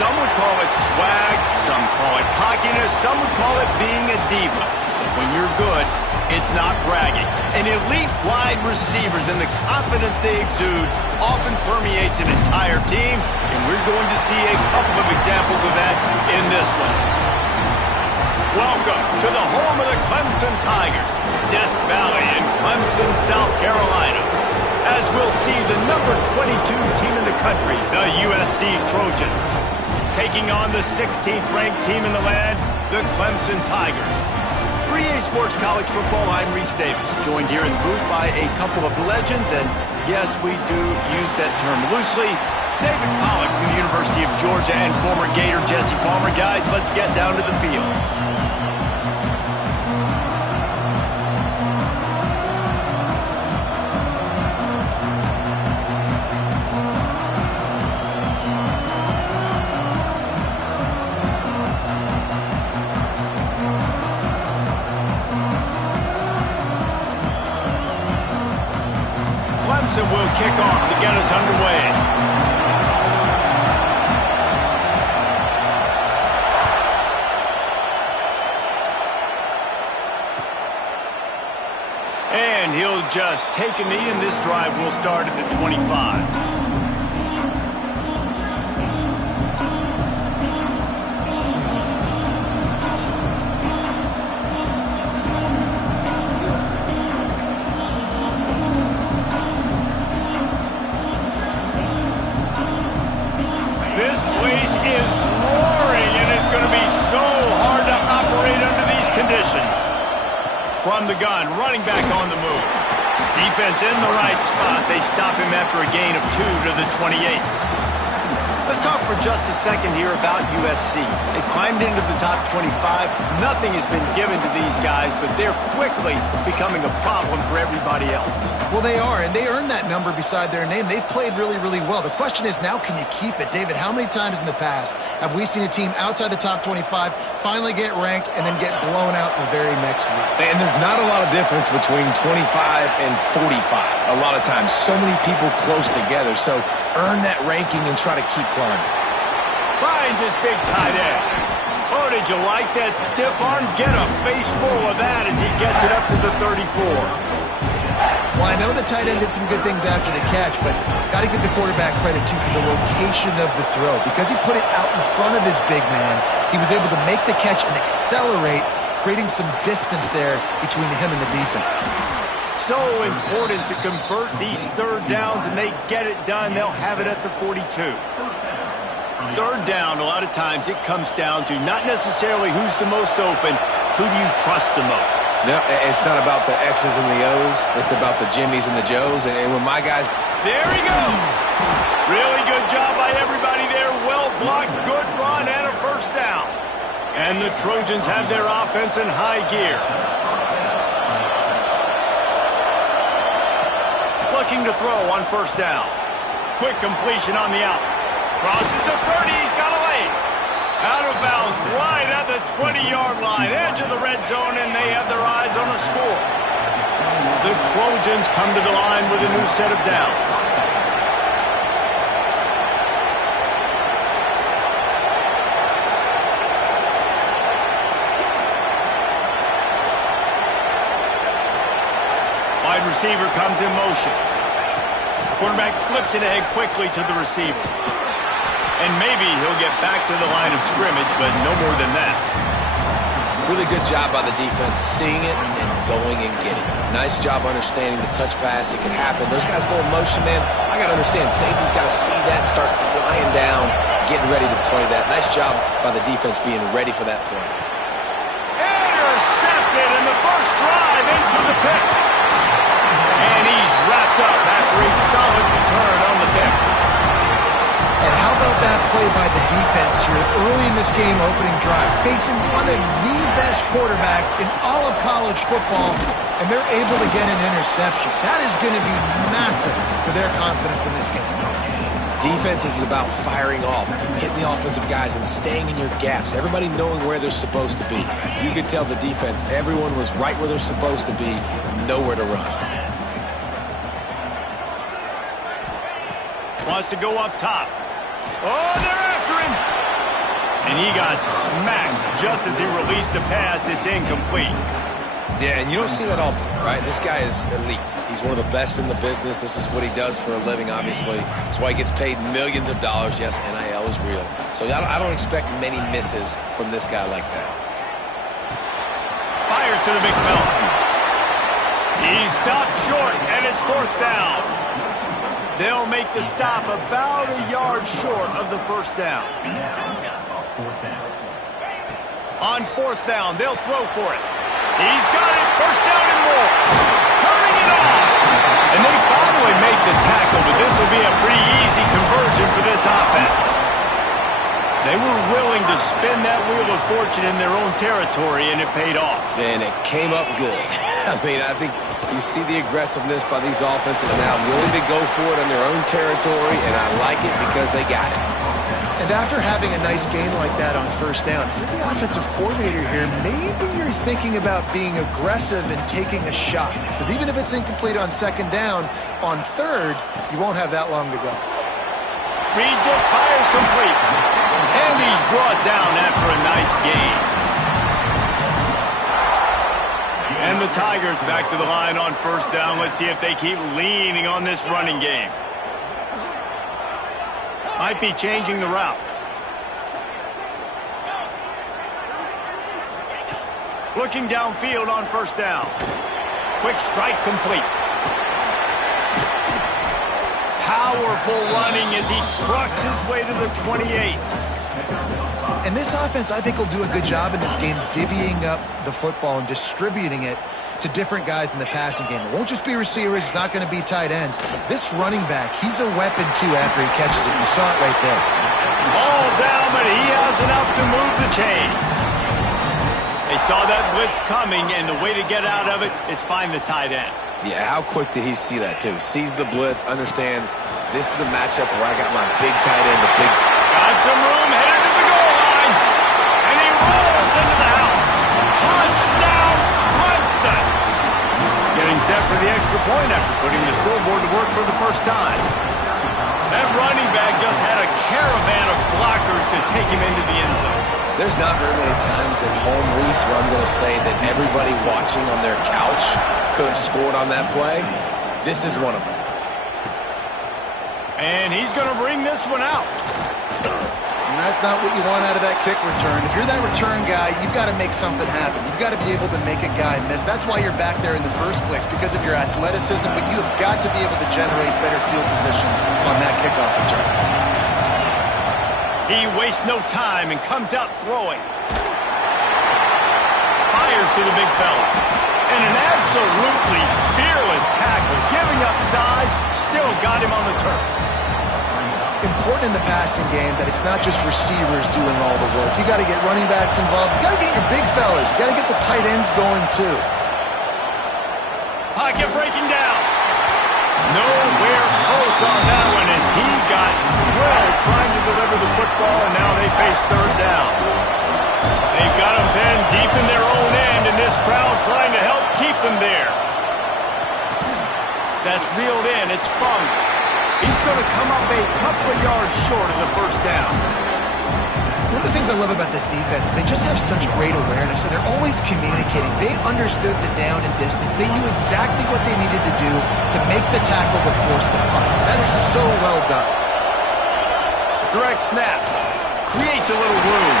Some would call it swag, some call it cockiness, some would call it being a diva. But when you're good, it's not bragging. And elite wide receivers and the confidence they exude often permeates an entire team, and we're going to see a couple of examples of that in this one. Welcome to the home of the Clemson Tigers, Death Valley in Clemson, South Carolina. As we'll see the number 22 team in the country, the USC Trojans, taking on the 16th ranked team in the land, the Clemson Tigers. For EA Sports College Football, I'm Reese Davis, joined here in the booth by a couple of legends, and yes, we do use that term loosely. David Pollack from the University of Georgia and former Gator Jesse Palmer. Guys, let's get down to the field. Clemson will kick off to get us underway. And he'll just take a knee, and this drive will start at the 25. This place is roaring, and it's going to be so hard to operate under these conditions. From the gun, running back on the move. Defense in the right spot. They stop him after a gain of 2 to the 28. Let's talk for just a second here about USC. They've climbed into the top 25. Nothing has been given to these guys, but they're quickly becoming a problem for everybody else. Well, they are, and they earned that number beside their name. They've played really, really well. The question is now, can you keep it? David, how many times in the past have we seen a team outside the top 25 finally get ranked and then get blown out the very next week? And there's not a lot of difference between 25 and 45. A lot of times, so many people close together. So earn that ranking and try to keep climbing. Finds his big tight end. Oh, did you like that stiff arm? Get a face full of that as he gets it up to the 34. Well, I know the tight end did some good things after the catch, but got to give the quarterback credit, too, for the location of the throw. Because he put it out in front of his big man, he was able to make the catch and accelerate, creating some distance there between him and the defense. So important to convert these third downs, and they get it done. They'll have it at the 42. Third down, a lot of times it comes down to not necessarily who's the most open, who do you trust the most? No, it's not about the X's and the O's. It's about the Jimmies and the Joes. And when my guys... There he goes. Really good job by everybody there. Well blocked, good run, and a first down. And the Trojans have their offense in high gear. Looking to throw on first down. Quick completion on the out. Crosses the 30. He's got a lane. Out of bounds right at the 20-yard line. Edge of the red zone, and they have their eyes on a score. The Trojans come to the line with a new set of downs. Wide receiver comes in motion. Quarterback flips it ahead quickly to the receiver. And maybe he'll get back to the line of scrimmage, but no more than that. Really good job by the defense, seeing it and going and getting it. Nice job understanding the touch pass. It can happen. Those guys go in motion, man. I got to understand, safety's got to see that, start flying down, getting ready to play that. Nice job by the defense being ready for that play. Intercepted, and the first drive ends with a pick. And he's wrapped up after a solid return on the pick. And how about that play by the defense here early in this game opening drive, facing one of the best quarterbacks in all of college football, and they're able to get an interception. That is going to be massive for their confidence in this game. Defense is about firing off, hitting the offensive guys and staying in your gaps. Everybody knowing where they're supposed to be. You could tell the defense, everyone was right where they're supposed to be, nowhere to run. Wants to go up top. Oh, they're after him. And he got smacked just as he released the pass. It's incomplete. Yeah, and you don't see that often, right? This guy is elite. He's one of the best in the business. This is what he does for a living, obviously. That's why he gets paid millions of dollars. Yes, NIL is real. So I don't expect many misses from this guy like that. Fires to the big fella. He stopped short, and it's 4th down. They'll make the stop about a yard short of the 1st down. On 4th down, they'll throw for it. He's got it. 1st down and more. Turning it on. And they finally make the tackle, but this will be a pretty easy conversion for this offense. They were willing to spin that wheel of fortune in their own territory, and it paid off. And it came up good. I mean, I think you see the aggressiveness by these offenses now, willing to go for it on their own territory, and I like it because they got it. And after having a nice game like that on 1st down, if you're the offensive coordinator here, maybe you're thinking about being aggressive and taking a shot. Because even if it's incomplete on 2nd down, on 3rd, you won't have that long to go. Reads it, fires complete. And he's brought down after a nice gain. And the Tigers back to the line on 1st down. Let's see if they keep leaning on this running game. Might be changing the route. Looking downfield on 1st down. Quick strike complete. Powerful running as he trucks his way to the 28. And this offense, I think, will do a good job in this game divvying up the football and distributing it to different guys in the passing game. It won't just be receivers. It's not going to be tight ends. This running back, he's a weapon, too, after he catches it. You saw it right there. Ball down, but he has enough to move the chains. They saw that blitz coming, and the way to get out of it is find the tight end. Yeah, how quick did he see that, too? Sees the blitz, understands this is a matchup where I got my big tight end, the big... Got some room, headed to the goal line, and he rolls into the house. Touchdown, Clemson! Getting set for the extra point after putting the scoreboard to work for the 1st time. That running back just had a caravan of blockers to take him into the end zone. There's not very many times at home, Reese, where I'm going to say that everybody watching on their couch could have scored on that play. This is one of them. And he's going to bring this one out. And that's not what you want out of that kick return. If you're that return guy, you've got to make something happen. You've got to be able to make a guy miss. That's why you're back there in the first place, because of your athleticism, but you've got to be able to generate better field position on that kickoff return. He wastes no time and comes out throwing. Fires to the big fella. And an absolutely fearless tackle, giving up size, still got him on the turf. Important in the passing game that it's not just receivers doing all the work. You got to get running backs involved. You got to get your big fellas. You got to get the tight ends going too. Pocket breaking down. Nowhere close on that one as he got drilled trying to deliver the football, and now they face 3rd down. They've got him pinned deep in their own end, and this crowd trying to help keep them there. That's reeled in. It's Funk. He's going to come up a couple of yards short of the 1st down. One of the things I love about this defense is they just have such great awareness, and they're always communicating. They understood the down and distance. They knew exactly what they needed to do to make the tackle to force the punt. That is so well done. Direct snap. Creates a little room.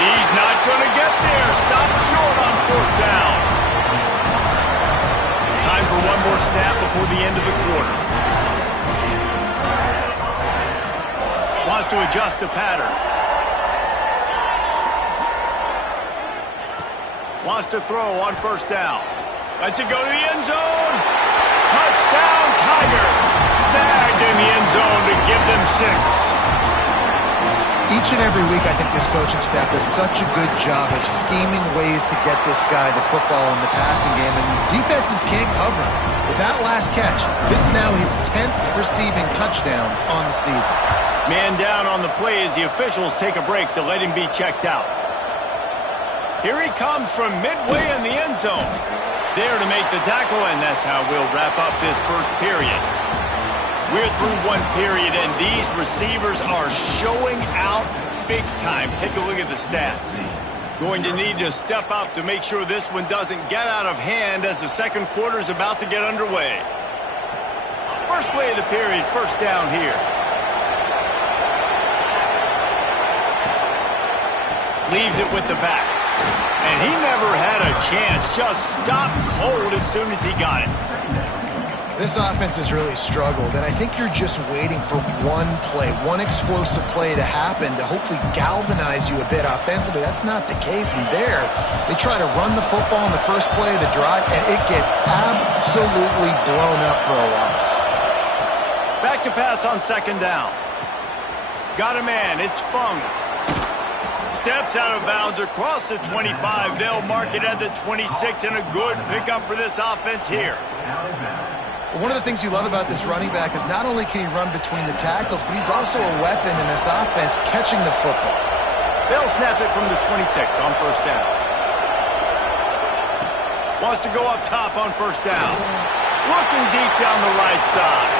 He's not going to get there. Stopped short on 4th down. Time for one more snap before the end of the quarter. Wants to adjust the pattern. Wants to throw on 1st down. Lets it go to the end zone. Touchdown, Tigers. Snagged in the end zone to give them 6. Each and every week, I think this coaching staff does such a good job of scheming ways to get this guy the football in the passing game, and defenses can't cover him. With that last catch, this is now his 10th receiving touchdown on the season. Man down on the play as the officials take a break to let him be checked out. Here he comes from midway in the end zone. There to make the tackle, and that's how we'll wrap up this 1st period. We're through 1 period, and these receivers are showing out big time. Take a look at the stats. Going to need to step up to make sure this one doesn't get out of hand as the second quarter is about to get underway. First play of the period, first down here. Leaves it with the back. And he never had a chance. Just stopped cold as soon as he got it. This offense has really struggled, and I think you're just waiting for one play, one explosive play to happen to hopefully galvanize you a bit offensively. That's not the case, and there, they try to run the football in the first play of the drive, and it gets absolutely blown up for a loss. Back to pass on second down. Got a man, it's Fung. Steps out of bounds across the 25. They'll mark it at the 26, and a good pickup for this offense here. One of the things you love about this running back is not only can he run between the tackles, but he's also a weapon in this offense catching the football. They'll snap it from the 26 on first down. Wants to go up top on first down. Looking deep down the right side.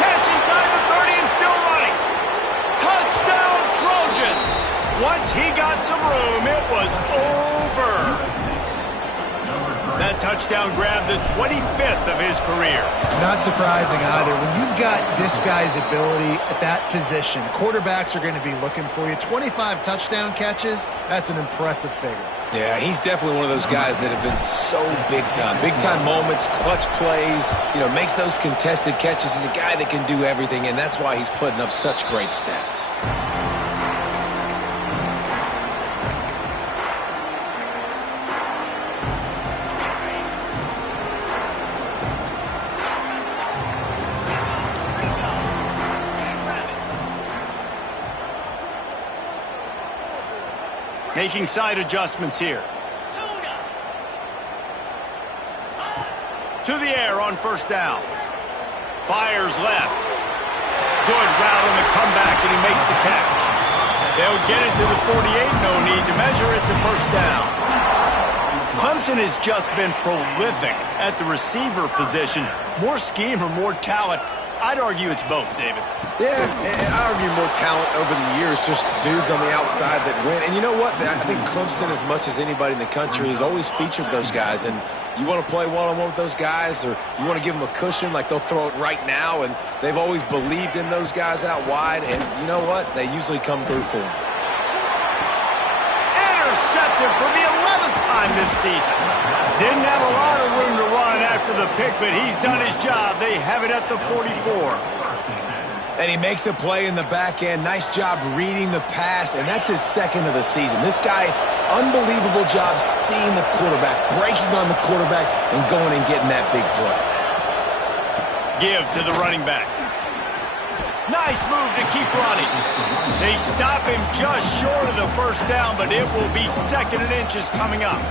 Catch inside the 30 and still running. Touchdown Trojans. Once he got some room, it was over. That touchdown grabbed the 25th of his career. Not surprising either. When you've got this guy's ability at that position, quarterbacks are going to be looking for you. 25 touchdown catches, that's an impressive figure. Yeah, he's definitely one of those guys that have been so big time. Big time moments, clutch plays, makes those contested catches. He's a guy that can do everything, and that's why he's putting up such great stats. Making side adjustments here. To the air on first down. Fires left. Good route on the comeback, and he makes the catch. They'll get it to the 48. No need to measure it to first down. Clemson has just been prolific at the receiver position. More scheme or more talent? I'd argue it's both, David. Yeah, and I argue more talent over the years, just dudes on the outside that win. And you know what? I think Clemson, as much as anybody in the country, has always featured those guys. And you want to play one-on-one with those guys, or you want to give them a cushion, like they'll throw it right now. And they've always believed in those guys out wide. And you know what? They usually come through for them. Intercepted for the 11th time this season. Didn't have a lot of room to run after the pick, but he's done his job. They have it at the 44. And he makes a play in the back end. Nice job reading the pass, and that's his second of the season. This guy, unbelievable job seeing the quarterback, breaking on the quarterback, and going and getting that big play. Give to the running back. Nice move to keep running. They stop him just short of the first down, but it will be second and inches coming up.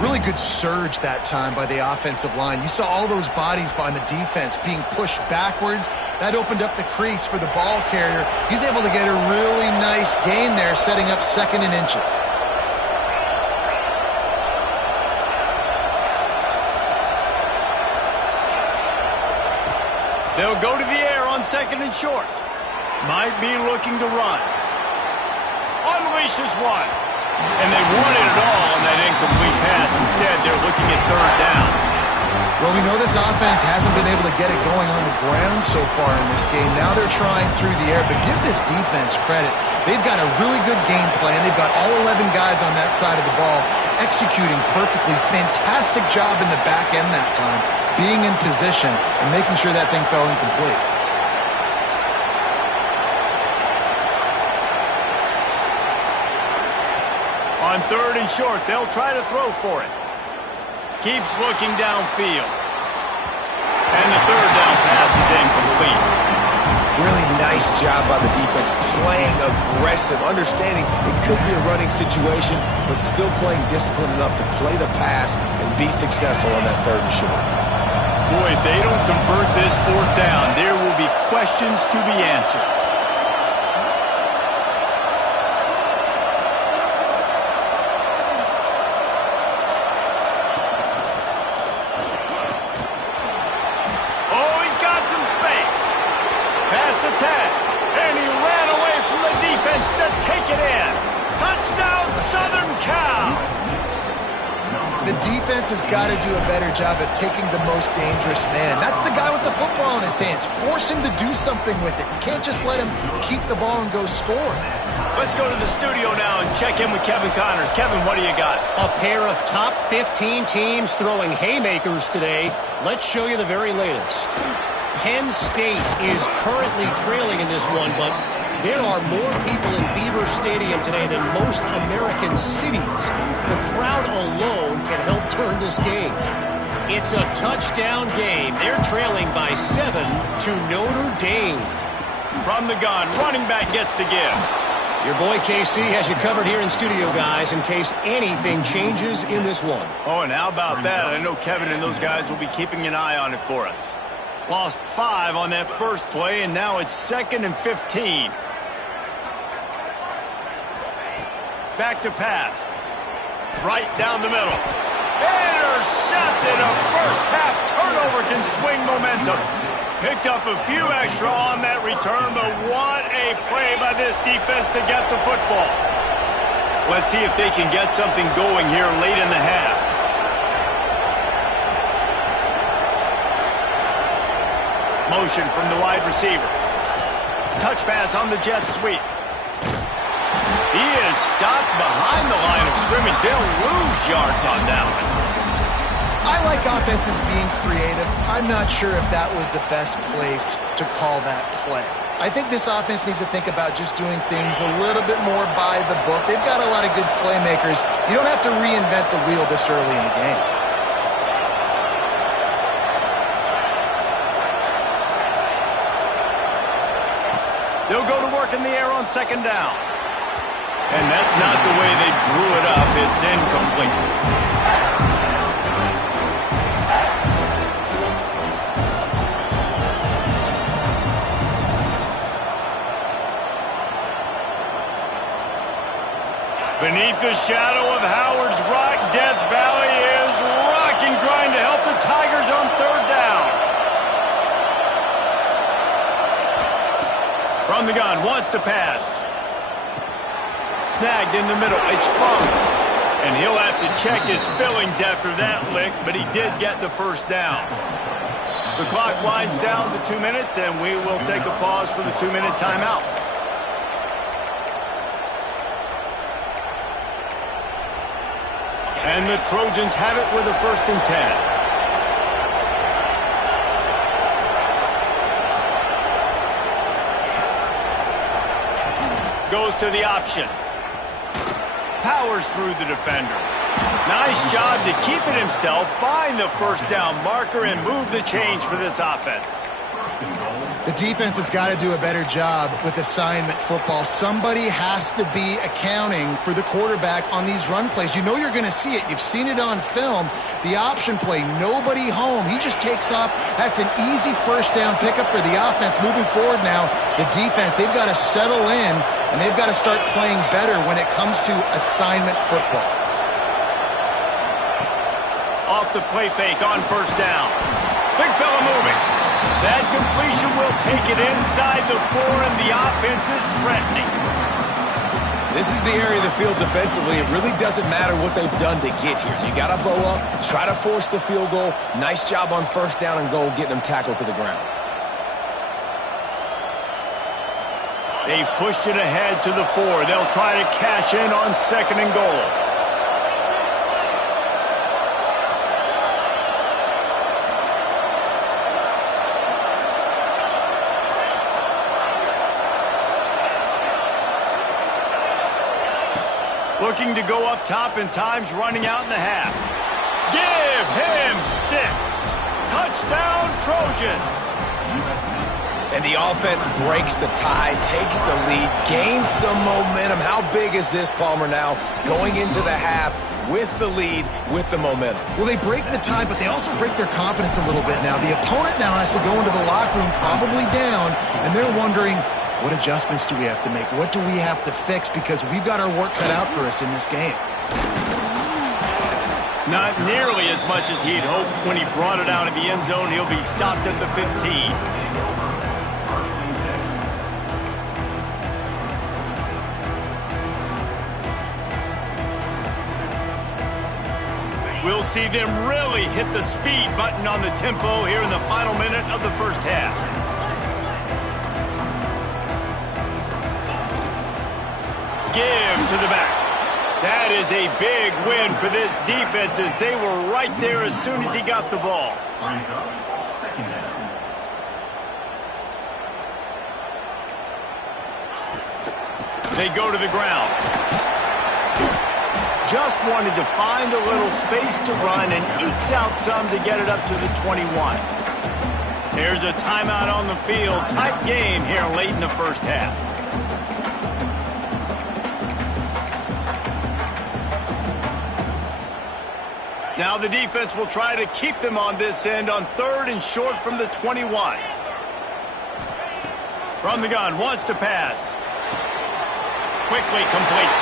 Really good surge that time by the offensive line. You saw all those bodies by the defense being pushed backwards. That opened up the crease for the ball carrier. He's able to get a really nice gain there, setting up second and inches. They'll go to the air on second and short. Might be looking to run. Unleashes one. And they wanted it all on that incomplete pass. Instead, they're looking at third down. Well, we know this offense hasn't been able to get it going on the ground so far in this game. Now they're trying through the air, but give this defense credit. They've got a really good game plan. They've got all 11 guys on that side of the ball executing perfectly. Fantastic job in the back end that time, being in position and making sure that thing fell incomplete. On third and short, they'll try to throw for it. Keeps looking downfield. And the third down pass is incomplete. Really nice job by the defense, playing aggressive, understanding it could be a running situation, but still playing disciplined enough to play the pass and be successful on that third and short. Boy, if they don't convert this fourth down, there will be questions to be answered. defense has got to do a better job of taking the most dangerous man. That's the guy with the football in his hands. Force him to do something with it. You can't just let him keep the ball and go score. Let's go to the studio now and check in with Kevin Connors. Kevin, what do you got? A pair of top 15 teams throwing haymakers today. Let's show you the very latest. Penn State is currently trailing in this one, but there are more people in Beaver Stadium today than most American cities. The crowd alone can help turn this game. It's a touchdown game. They're trailing by 7 to Notre Dame. From the gun, running back gets to give. Your boy KC has you covered here in studio, guys, in case anything changes in this one. Oh, and how about that? I know Kevin and those guys will be keeping an eye on it for us. Lost 5 on that first play, and now it's 2nd and 15. Back to pass. Right down the middle. Intercepted. A first half turnover can swing momentum. Picked up a few extra on that return, but what a play by this defense to get the football. Let's see if they can get something going here late in the half. Motion from the wide receiver. Touch pass on the jet sweep. He is stopped behind the line of scrimmage. They'll lose yards on that one. I like offenses being creative. I'm not sure if that was the best place to call that play. I think this offense needs to think about just doing things a little bit more by the book. They've got a lot of good playmakers. You don't have to reinvent the wheel this early in the game. They'll go to work in the air on 2nd down. And that's not the way they drew it up. It's incomplete. Beneath the shadow of Howard's Rock, Death Valley is rocking, trying to help the Tigers on 3rd down. From the gun, wants to pass. Snagged in the middle, it's fumbled. And he'll have to check his fillings after that lick, but he did get the first down. The clock winds down to 2 minutes, and we will take a pause for the 2-minute timeout. And the Trojans have it with a 1st and 10. Goes to the option. Powers through the defender. Nice job to keep it himself, find the 1st down marker, and move the change for this offense. The defense has got to do a better job with assignment football. Somebody has to be accounting for the quarterback on these run plays. You know you're going to see it. You've seen it on film. The option play, nobody home. He just takes off. That's an easy 1st down pickup for the offense. Moving forward now, the defense, they've got to settle in, and they've got to start playing better when it comes to assignment football. Off the play fake on 1st down. Big fella moving. That completion will take it inside the 4, and the offense is threatening. This is the area of the field defensively. It really doesn't matter what they've done to get here. You got to bow up, try to force the field goal. Nice job on 1st down and goal, getting them tackled to the ground. They've pushed it ahead to the 4. They'll try to cash in on 2nd and goal. Looking to go up top, and time's running out in the half. Give him 6. Touchdown, Trojans. And the offense breaks the tie, takes the lead, gains some momentum. How big is this, Palmer, now going into the half with the lead, with the momentum? Well, they break the tie, but they also break their confidence a little bit now. The opponent now has to go into the locker room probably down, and they're wondering, what adjustments do we have to make? What do we have to fix? Because we've got our work cut out for us in this game. Not nearly as much as he'd hoped when he brought it out of the end zone. He'll be stopped at the 15. We'll see them really hit the speed button on the tempo here in the final minute of the first half. Give to the back. That is a big win for this defense as they were right there as soon as he got the ball. They go to the ground. Just wanted to find a little space to run and ekes out some to get it up to the 21. There's a timeout on the field. Tight game here late in the first half. Now the defense will try to keep them on this end on 3rd and short from the 21. From the gun, wants to pass. Quickly complete.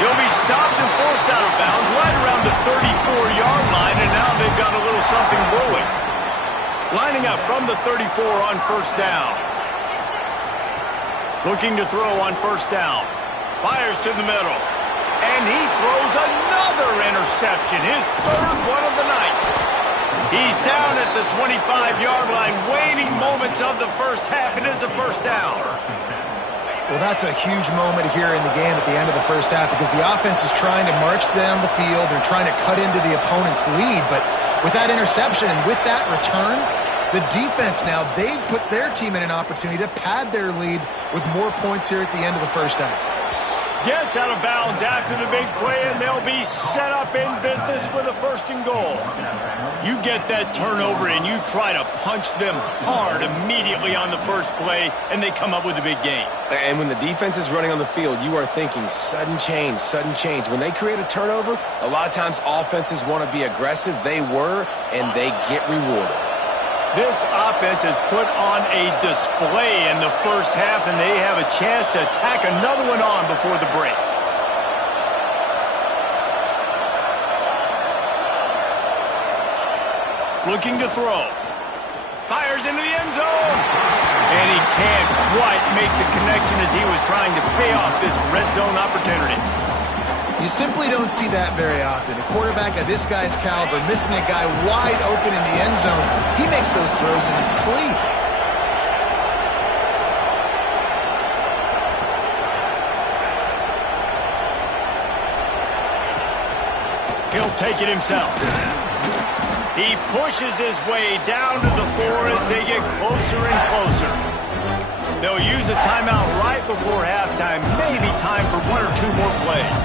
He'll be stopped and forced out of bounds right around the 34-yard line, and now they've got a little something brewing. Lining up from the 34 on first down. Looking to throw on first down. Fires to the middle. And he throws another interception, his 3rd one of the night. He's down at the 25-yard line, waning moments of the first half. It is a first down. Well, that's a huge moment here in the game at the end of the first half because the offense is trying to march down the field. They're trying to cut into the opponent's lead. But with that interception and with that return, the defense now, they've put their team in an opportunity to pad their lead with more points here at the end of the first half. Gets out of bounds after the big play, and they'll be set up in business with a 1st and goal. You get that turnover, and you try to punch them hard immediately on the first play, and they come up with a big gain. And when the defense is running on the field, you are thinking sudden change, sudden change. When they create a turnover, a lot of times offenses want to be aggressive. They were, and they get rewarded. This offense has put on a display in the first half, and they have a chance to tack another one on before the break. Looking to throw. Fires into the end zone. And he can't quite make the connection as he was trying to pay off this red zone opportunity. You simply don't see that very often. A quarterback of this guy's caliber missing a guy wide open in the end zone. He makes those throws in his sleep. He'll take it himself. He pushes his way down to the 4 as they get closer and closer. They'll use a timeout right before halftime. Maybe time for 1 or 2 more plays.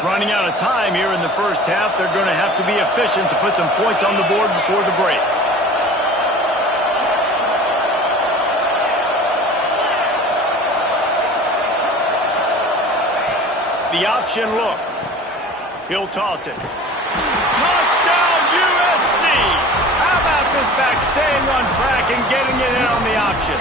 Running out of time here in the first half. They're going to have to be efficient to put some points on the board before the break. The option look. He'll toss it. Touchdown USC! How about this back staying on track and getting it in on the option?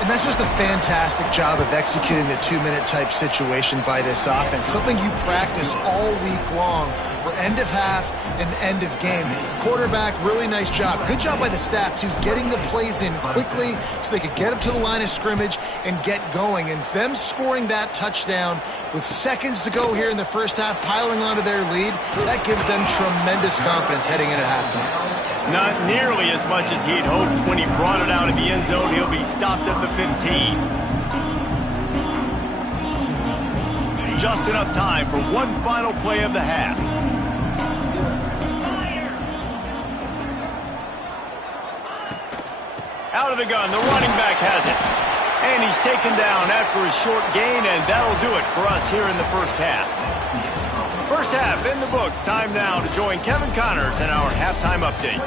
And that's just a fantastic job of executing the 2-minute type situation by this offense. Something you practice all week long for end of half and end of game. Quarterback, really nice job. Good job by the staff, too, getting the plays in quickly so they could get up to the line of scrimmage and get going. And them scoring that touchdown with seconds to go here in the first half, piling onto their lead, that gives them tremendous confidence heading into halftime. Not nearly as much as he'd hoped when he brought it out of the end zone. He'll be stopped at the 15. Just enough time for one final play of the half. Out of the gun, the running back has it. And he's taken down after a short gain, and that'll do it for us here in the first half. First half in the books. Time now to join Kevin Connors in our halftime update.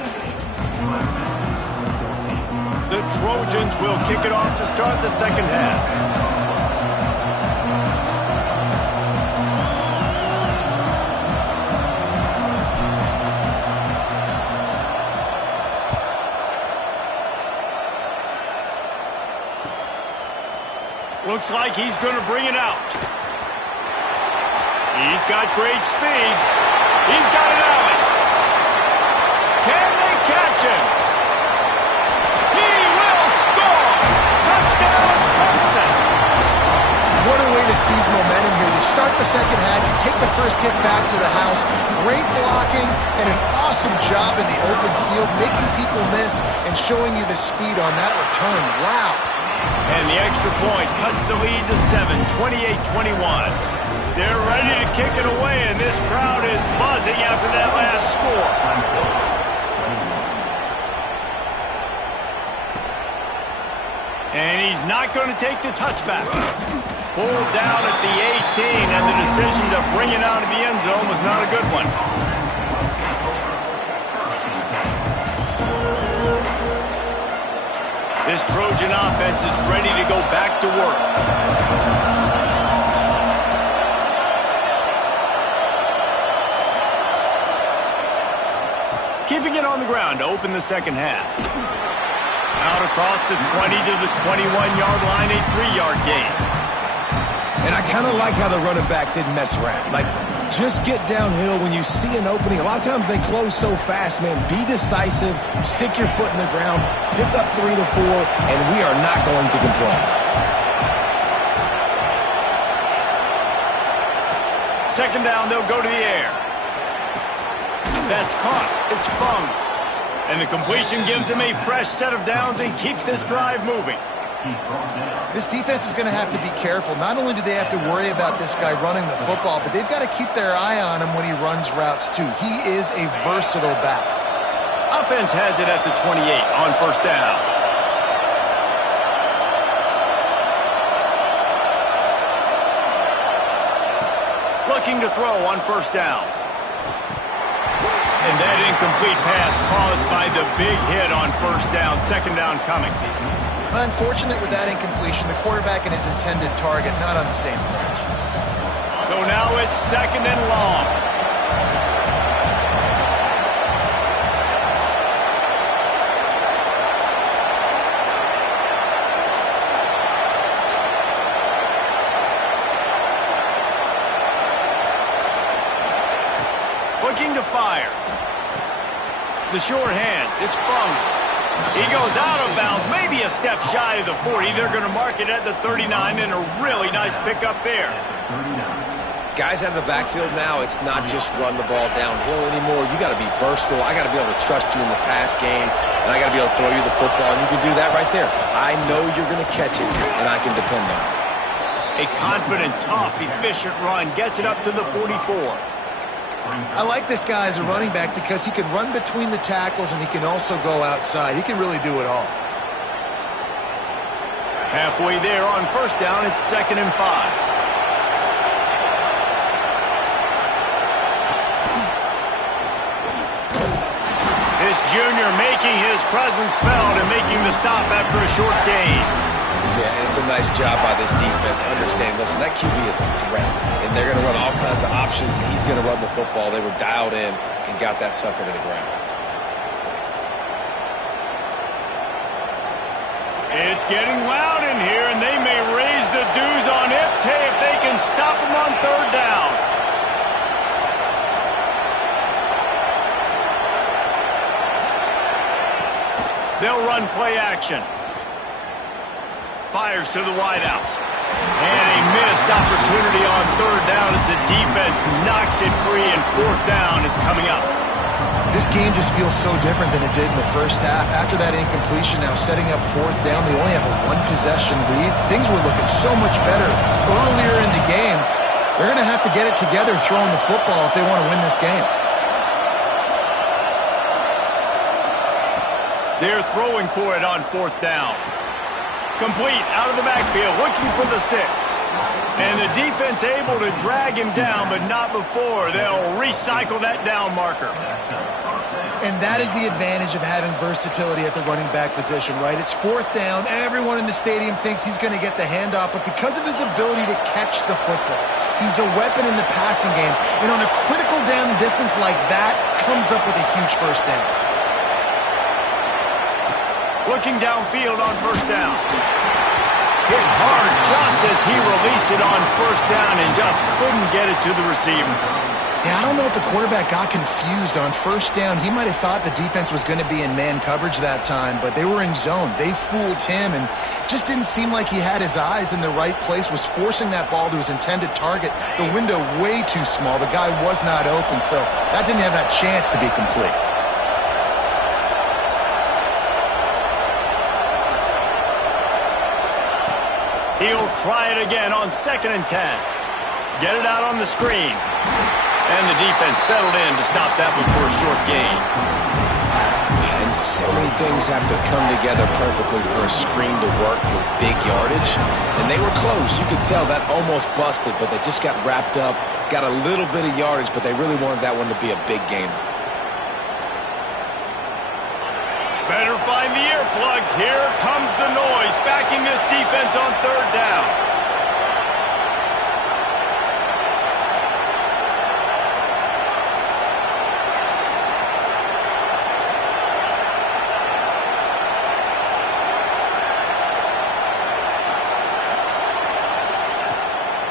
The Trojans will kick it off to start the second half. Looks like he's going to bring it out. He's got great speed. He's got an alley. Can they catch him? He will score! Touchdown, Clemson! seize momentum here. You start the second half, you take the first kick back to the house. Great blocking and an awesome job in the open field, making people miss and showing you the speed on that return. Wow. And the extra point cuts the lead to 7, 28-21. They're ready to kick it away, and this crowd is buzzing after that last score. And he's not going to take the touchback. Pulled down at the 18, and the decision to bring it out of the end zone was not a good one. This Trojan offense is ready to go back to work. Keeping it on the ground to open the second half. Out across the 20 to the 21-yard line, a 3-yard gain. And I kind of like how the running back didn't mess around. Like, just get downhill when you see an opening. A lot of times they close so fast, man. Be decisive, stick your foot in the ground, pick up 3 to 4, and we are not going to complain. Second down, they'll go to the air. That's caught. It's Fung. And the completion gives him a fresh set of downs and keeps this drive moving. This defense is going to have to be careful. Not only do they have to worry about this guy running the football, but they've got to keep their eye on him when he runs routes too. He is a versatile back. Offense has it at the 28 on first down. Looking to throw on first down. And that incomplete pass caused by the big hit on first down. Second down coming. Unfortunate with that incompletion. The quarterback and his intended target not on the same page. So now it's second and long. Looking to fire. The short hands. It's Fung. He goes out of bounds, maybe a step shy of the 40. They're going to mark it at the 39, and a really nice pickup there. Guys out of the backfield now, it's not just run the ball downhill anymore. You got to be versatile. I got to be able to trust you in the pass game, and I got to be able to throw you the football, and you can do that right there. I know you're going to catch it, and I can depend on it. A confident, tough, efficient run gets it up to the 44. I like this guy as a running back because he can run between the tackles and he can also go outside. He can really do it all. Halfway there on first down, it's 2nd and 5. This junior making his presence felt and making the stop after a short gain. Yeah, and it's a nice job by this defense. Understand, listen, that QB is a threat, and they're going to run all kinds of options, and he's going to run the football. They were dialed in and got that sucker to the ground. It's getting loud in here, and they may raise the dues on Ipte if they can stop him on third down. They'll run play action. Fires to the wideout. And a missed opportunity on third down as the defense knocks it free, and fourth down is coming up. This game just feels so different than it did in the first half. After that incompletion, now setting up fourth down, they only have a one-possession lead. Things were looking so much better earlier in the game. They're going to have to get it together throwing the football if they want to win this game. They're throwing for it on fourth down. Complete out of the backfield, looking for the sticks. And the defense able to drag him down, but not before. They'll recycle that down marker. And that is the advantage of having versatility at the running back position, right? It's fourth down. Everyone in the stadium thinks he's going to get the handoff, but because of his ability to catch the football, he's a weapon in the passing game. And on a critical down distance like that, comes up with a huge first down. Looking downfield on first down. Hit hard just as he released it on first down and just couldn't get it to the receiver. Yeah, I don't know if the quarterback got confused on first down. He might have thought the defense was going to be in man coverage that time, but they were in zone. They fooled him and just didn't seem like he had his eyes in the right place, was forcing that ball to his intended target. The window way too small. The guy was not open, so that didn't have that chance to be complete. He'll try it again on 2nd and 10. Get it out on the screen. And the defense settled in to stop that one for a short gain. And so many things have to come together perfectly for a screen to work for big yardage. And they were close. You could tell that almost busted, but they just got wrapped up, got a little bit of yardage, but they really wanted that one to be a big gainer. Better find the earplugs. Here comes the noise, backing this defense on 3rd down.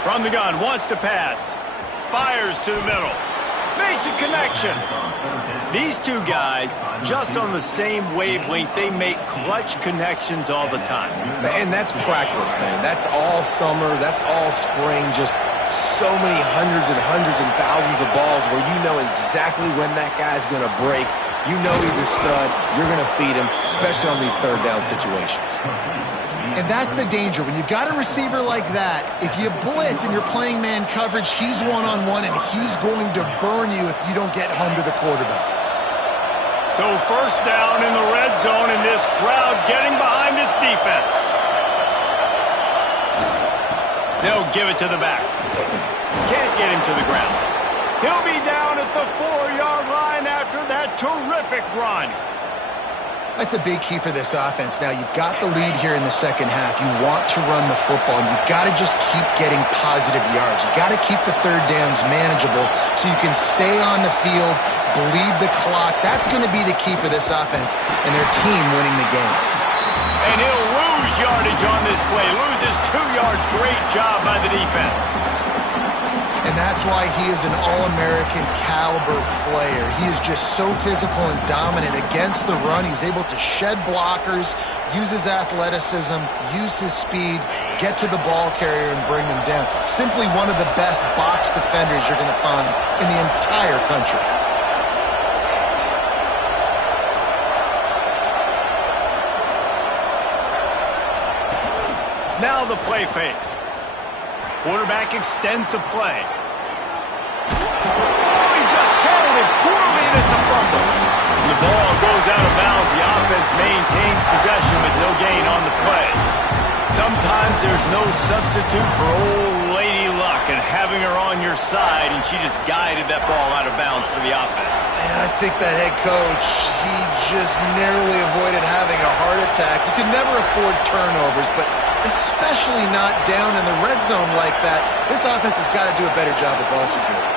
From the gun, wants to pass. Fires to the middle. Makes a connection. These two guys, just on the same wavelength, they make clutch connections all the time. And that's practice, man. That's all summer. That's all spring. Just so many hundreds and thousands of balls where you know exactly when that guy's going to break. You know he's a stud. You're going to feed him, especially on these 3rd down situations. And that's the danger. When you've got a receiver like that, if you blitz and you're playing man coverage, he's one-on-one, and he's going to burn you if you don't get home to the quarterback. So 1st down in the red zone, and this crowd getting behind its defense. They'll give it to the back. Can't get him to the ground. He'll be down at the 4-yard line after that terrific run. That's a big key for this offense. Now, you've got the lead here in the 2nd half. You want to run the football, and you've got to just keep getting positive yards. You've got to keep the 3rd downs manageable so you can stay on the field, bleed the clock. That's going to be the key for this offense and their team winning the game. And he'll lose yardage on this play. Loses 2 yards. Great job by the defense. And that's why he is an all-American caliber player. He is just so physical and dominant against the run. He's able to shed blockers, use his athleticism, use his speed, get to the ball carrier and bring him down. Simply one of the best box defenders you're going to find in the entire country. Now the play fake. Quarterback extends the play. Oh, he just handled it poorly, and it's a fumble. The ball goes out of bounds. The offense maintains possession with no gain on the play. Sometimes there's no substitute for old lady luck, and having her on your side, and she just guided that ball out of bounds for the offense. Man, I think that head coach, he just narrowly avoided having a heart attack. You can never afford turnovers, but especially not down in the red zone like that. This offense has got to do a better job of ball security.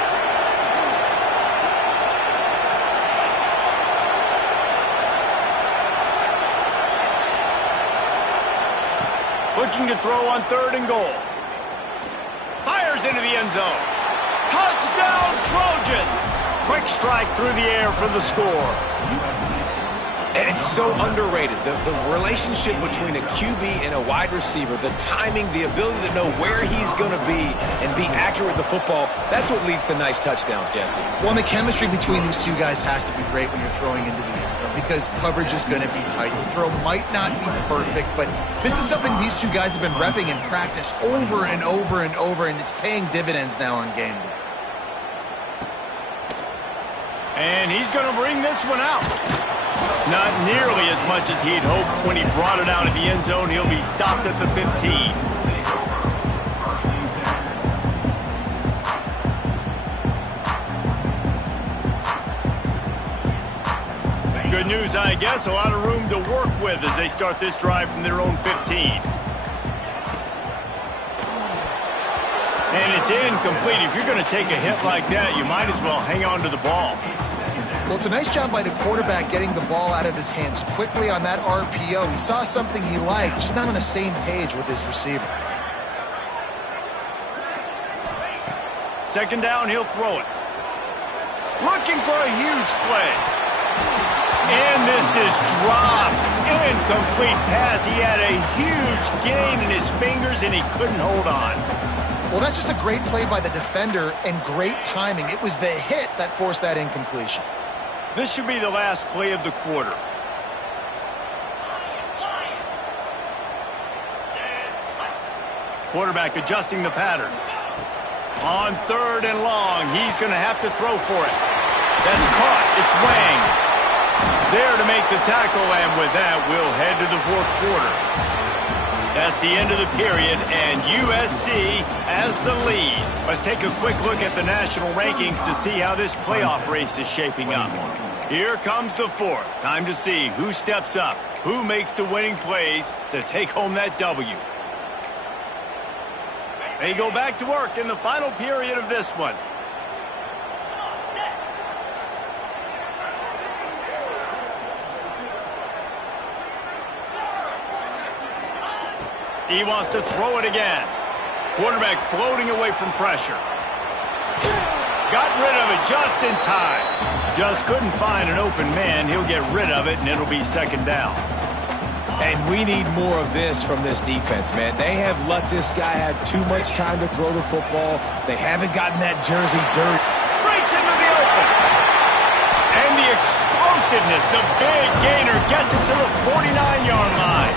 Looking to throw on 3rd and goal. Fires into the end zone. Touchdown, Trojans! Quick strike through the air for the score. And it's so underrated. The relationship between a QB and a wide receiver, the timing, the ability to know where he's going to be and be accurate with the football, that's what leads to nice touchdowns, Jesse. Well, the chemistry between these two guys has to be great when you're throwing into the end zone because coverage is going to be tight. The throw might not be perfect, but this is something these two guys have been repping in practice over and over and over, and it's paying dividends now on game day. And he's going to bring this one out. Not nearly as much as he'd hoped when he brought it out at the end zone. He'll be stopped at the 15. Good news, I guess. A lot of room to work with as they start this drive from their own 15. And it's incomplete. If you're going to take a hit like that, you might as well hang on to the ball. Well, it's a nice job by the quarterback getting the ball out of his hands quickly on that RPO. He saw something he liked, just not on the same page with his receiver. 2nd down, he'll throw it. looking for a huge play. And this is dropped. Incomplete pass. He had a huge gain in his fingers, and he couldn't hold on. Well, that's just a great play by the defender and great timing. It was the hit that forced that incompletion. This should be the last play of the quarter. Quarterback adjusting the pattern. On 3rd and long, he's going to have to throw for it. That's caught. It's Wang. There to make the tackle, and with that, we'll head to the 4th quarter. That's the end of the period, and USC has the lead. Let's take a quick look at the national rankings to see how this playoff race is shaping up. Here comes the 4th. Time to see who steps up, who makes the winning plays to take home that W. They go back to work in the final period of this one. He wants to throw it again. Quarterback floating away from pressure. Got rid of it just in time. Just couldn't find an open man. He'll get rid of it, and it'll be 2nd down. And we need more of this from this defense, man. They have let this guy have too much time to throw the football. They haven't gotten that jersey dirt. Breaks into the open. And the explosiveness, the big gainer gets it to the 49-yard line.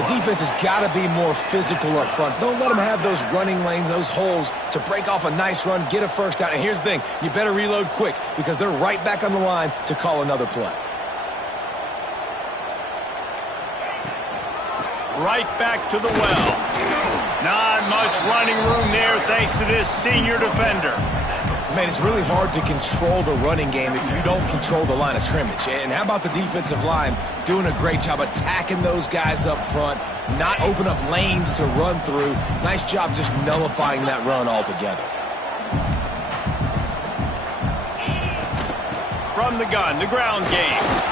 The defense has got to be more physical up front. Don't let them have those running lanes, those holes to break off a nice run, get a 1st down. And here's the thing, you better reload quick because they're right back on the line to call another play. Right back to the well. Not much running room there thanks to this senior defender. Man, it's really hard to control the running game if you don't control the line of scrimmage. And how about the defensive line doing a great job attacking those guys up front, not open up lanes to run through. Nice job just nullifying that run altogether. From the gun, the ground game.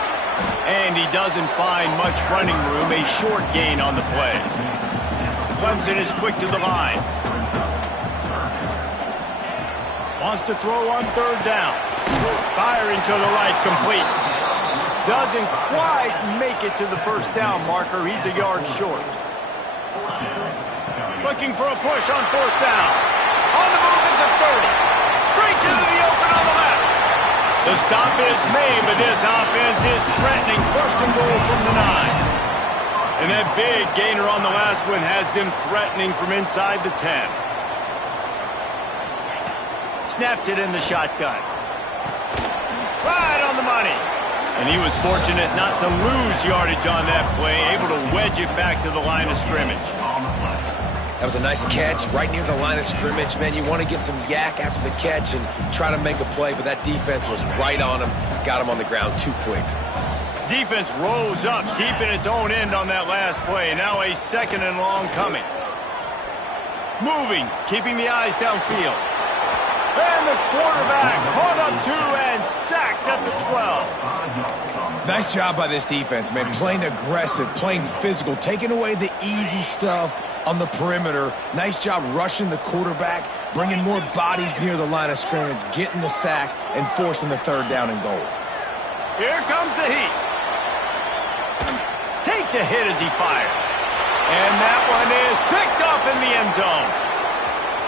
And he doesn't find much running room, a short gain on the play. Clemson is quick to the line. Wants to throw on 3rd down. Firing to the right, complete. Doesn't quite make it to the 1st down marker. He's a yard short. Looking for a push on 4th down. On the move at the 30. Breaks into the open on the left. The stop is made, but this offense is threatening 1st and goal from the 9. And that big gainer on the last one has them threatening from inside the 10. Snapped it in the shotgun. Right on the money. And he was fortunate not to lose yardage on that play, able to wedge it back to the line of scrimmage. That was a nice catch right near the line of scrimmage. Man, you want to get some yak after the catch and try to make a play, but that defense was right on him, got him on the ground too quick. Defense rose up deep in its own end on that last play. Now a 2nd and long coming. Moving, keeping the eyes downfield. And the quarterback caught up 2 and sacked at the 12. Nice job by this defense, man. Playing aggressive, playing physical, taking away the easy stuff on the perimeter. Nice job rushing the quarterback, bringing more bodies near the line of scrimmage, getting the sack, and forcing the 3rd down and goal. Here comes the heat. Takes a hit as he fires. And that one is picked off in the end zone.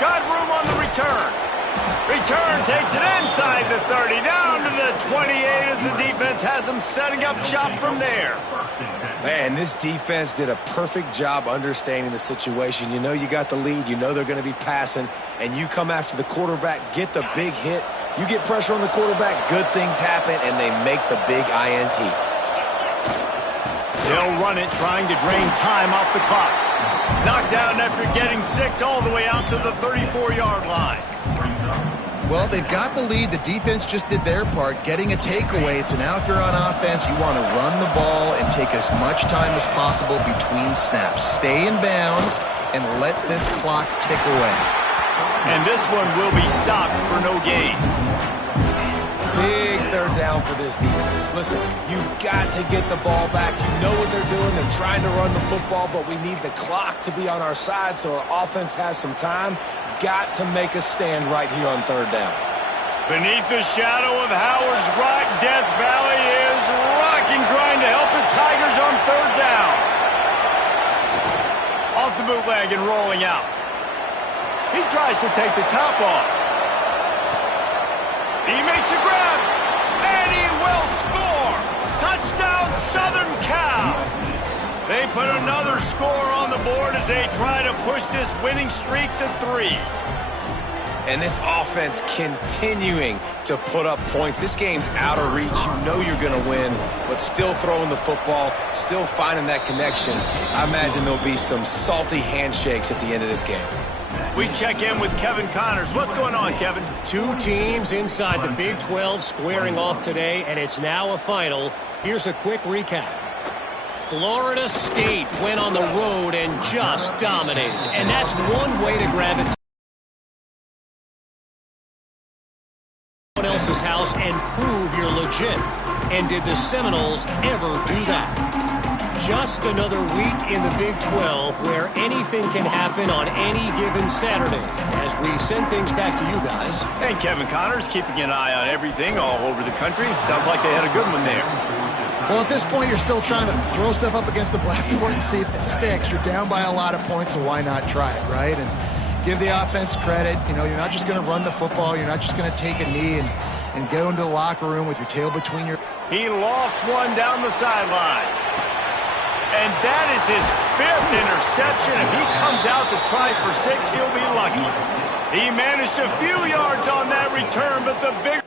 Got room on the return. Return takes it inside the 30, down to the 28 as the defense has them setting up shop from there. Man, this defense did a perfect job understanding the situation. You know you got the lead, you know they're going to be passing, and you come after the quarterback, get the big hit. You get pressure on the quarterback, good things happen, and they make the big INT. They'll run it, trying to drain time off the clock. Knocked down after getting 6 all the way out to the 34-yard line. Well, they've got the lead. The defense just did their part, getting a takeaway. So now if you're on offense, you want to run the ball and take as much time as possible between snaps. Stay in bounds and let this clock tick away. And this one will be stopped for no gain. Big 3rd down for this defense. Listen, you've got to get the ball back. You know what they're doing. They're trying to run the football, but we need the clock to be on our side so our offense has some time. Got to make a stand right here on 3rd down. Beneath the shadow of Howard's Rock, Death Valley is rocking, trying to help the Tigers on third down. Off the bootleg and rolling out. He tries to take the top off. He makes a grab, and he will score. Touchdown, Southern Cal. They put another score on the board as they try to push this winning streak to 3. And this offense continuing to put up points. This game's out of reach. You know you're going to win, but still throwing the football, still finding that connection. I imagine there'll be some salty handshakes at the end of this game. We check in with Kevin Connors. What's going on, Kevin? Two teams inside the Big 12 squaring off today, and it's now a final. Here's a quick recap. Florida State went on the road and just dominated, and that's one way to grab it. Someone else's house and prove you're legit. And did the Seminoles ever do that? Just another week in the Big 12 where anything can happen on any given Saturday. As we send things back to you guys. And Kevin Connors keeping an eye on everything all over the country. Sounds like they had a good one there. Well, at this point, you're still trying to throw stuff up against the blackboard and see if it sticks. You're down by a lot of points, so why not try it, right? And give the offense credit. You know, you're not just going to run the football. You're not just going to take a knee and go into the locker room with your tail between your... He lofts one down the sideline. And that is his 5th interception. If he comes out to try for 6, he'll be lucky. He managed a few yards on that return, but the big...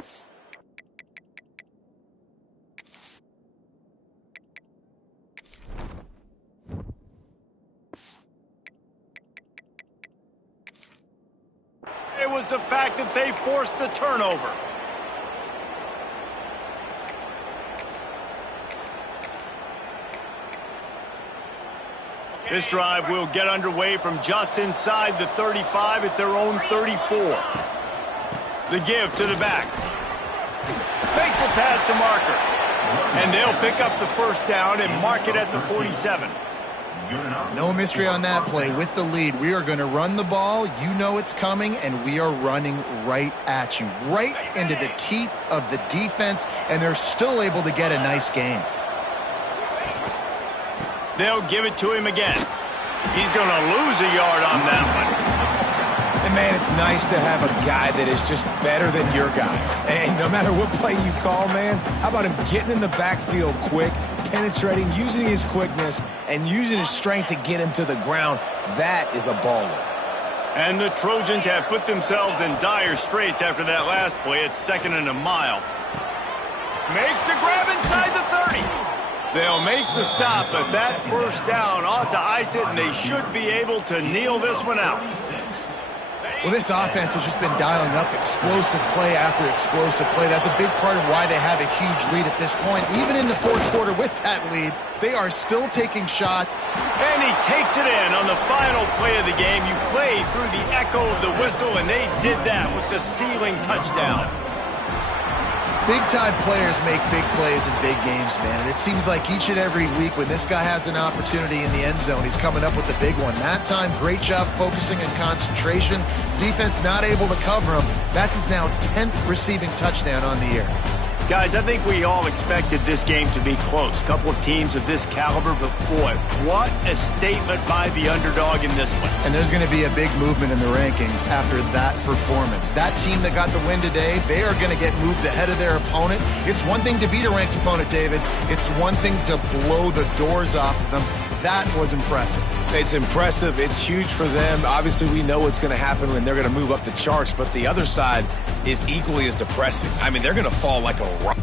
It was the fact that they forced the turnover. This drive will get underway from just inside the 35 at their own 34. The give to the back. Makes a pass to Marker. And they'll pick up the first down and mark it at the 47. No mystery on that play. With the lead, we are going to run the ball. You know it's coming, and we are running right at you, right into the teeth of the defense, and they're still able to get a nice game. They'll give it to him again. He's going to lose a yard on that one. And, man, it's nice to have a guy that is just better than your guys. And no matter what play you call, man, how about him getting in the backfield quick, penetrating, using his quickness, and using his strength to get him to the ground. That is a baller. And the Trojans have put themselves in dire straits after that last play. It's 2nd and a mile. Makes the grab inside the 30. They'll make the stop, but that first down ought to ice it, and they should be able to kneel this one out. Well, this offense has just been dialing up explosive play after explosive play. That's a big part of why they have a huge lead at this point. Even in the 4th quarter with that lead, they are still taking shots. And he takes it in on the final play of the game. You play through the echo of the whistle, and they did that with the sealing touchdown. Big-time players make big plays in big games, man. And it seems like each and every week when this guy has an opportunity in the end zone, he's coming up with a big one. That time, great job focusing and concentration. Defense not able to cover him. That's his now 10th receiving touchdown on the year. Guys, I think we all expected this game to be close. A couple of teams of this caliber, but boy, what a statement by the underdog in this one. And there's going to be a big movement in the rankings after that performance. That team that got the win today, they are going to get moved ahead of their opponent. It's one thing to beat a ranked opponent, David. It's one thing to blow the doors off of them. That was impressive. It's impressive. It's huge for them. Obviously, we know what's going to happen when they're going to move up the charts, but the other side is equally as depressing. I mean, they're going to fall like a rock.